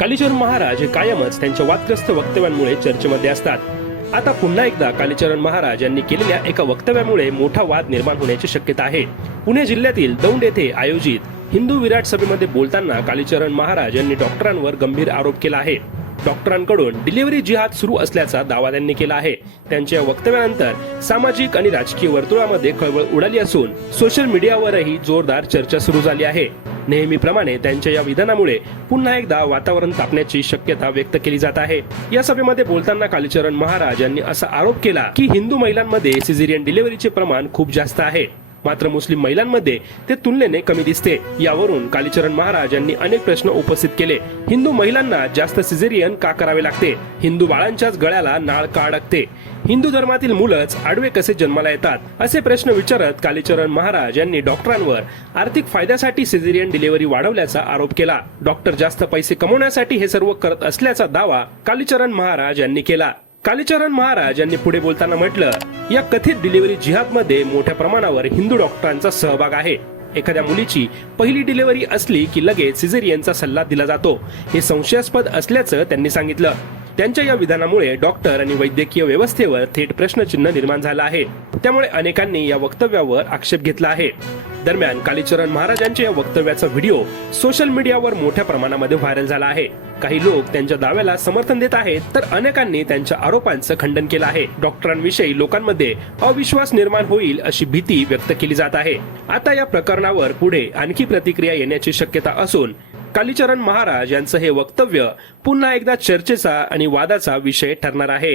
कालीचरण महाराज हे कायमच त्यांच्या वादग्रस्त वक्तव्यांमुळे चर्चेमध्ये असतात। आता पुन्हा एकदा कालीचरण महाराज यांनी केलेल्या एका वक्तव्यामुळे मोठा वाद निर्माण होण्याची शक्यता आहे। पुणे जिल्ह्यातील दौंड येथे आयोजित हिंदू विराट सभेमध्ये बोलताना कालीचरण महाराज यांनी डॉक्टरांवर गंभीर आरोप केला आहे। डॉक्टरांकडून डिलिव्हरी जिहाद सुरू असल्याचा दावा त्यांनी केला आहे। त्यांच्या वक्तव्यानंतर सामाजिक आणि राजकीय वर्तुळामध्ये खळबळ उडाली असून सोशल मीडियावरही जोरदार चर्चा सुरू झाली आहे। नेहमीप्रमाणे त्यांच्या या विधानामुळे पुन्हा एकदा वातावरण तापण्याची शक्यता व्यक्त केली जात आहे। या सभेमध्ये बोलताना कालीचरण महाराज यांनी असा आरोप केला की हिंदू महिलांमध्ये सिझेरियन डिलिव्हरीचे प्रमाण खूप जास्त आहे, मात्र मुस्लिम महिलांमध्ये ते तुलनेने कमी दिसते। यावरून कालीचरण महाराज यांनी अनेक प्रश्न उपस्थित केले। हिंदू महिलांना जास्त सिझेरियन का करावे लागते? हिंदू बाळांच्याच गळ्याला नाळ का अडकते? हिंदू धर्मातील मुलंच आडवे कसे जन्माला येतात? असे प्रश्न विचारत कालीचरण महाराज यांनी डॉक्टरांवर आर्थिक फायद्यासाठी सिझेरियन डिलिव्हरी वाढवल्याचा आरोप केला। डॉक्टर जास्त पैसे कमवण्यासाठी हे सर्व करत असल्याचा दावा कालीचरण महाराज यांनी केला। कालीचरण महाराज यांनी पुढे बोलताना म्हटलं, या कथित डिलिव्हरी जिहादमध्ये मोठ्या प्रमाणावर हिंदू डॉक्टरांचा सहभाग आहे। एखाद्या मुलीची पहिली डिलिव्हरी असली की लगेच सिझेरियनचा सल्ला दिला जातो, हे संशयास्पद असल्याचं त्यांनी सांगितलं। त्यांच्या या विधानामुळे डॉक्टर आणि वैद्यकीय व्यवस्थेवर थेट प्रश्नचिन्ह निर्माण झालं आहे। त्यामुळे अनेकांनी या वक्तव्यावर आक्षेप घेतला आहे। दरम्यान कालीचरण महाराजांच्या या वक्तव्याचा व्हिडिओ सोशल मीडियावर मोठ्या प्रमाणामध्ये व्हायरल झाला आहे। काही लोक त्यांच्या दाव्याला समर्थन देत आहेत, तर अनेकांनी त्यांच्या आरोपांचं खंडन केलं आहे। डॉक्टरांविषयी लोकांमध्ये अविश्वास निर्माण होईल अशी भीती व्यक्त केली जात आहे। आता या प्रकरणावर पुढे आणखी प्रतिक्रिया येण्याची शक्यता असून कालीचरण महाराज यांचं हे वक्तव्य पुन्हा एकदा चर्चेचा आणि वादाचा विषय ठरणार आहे।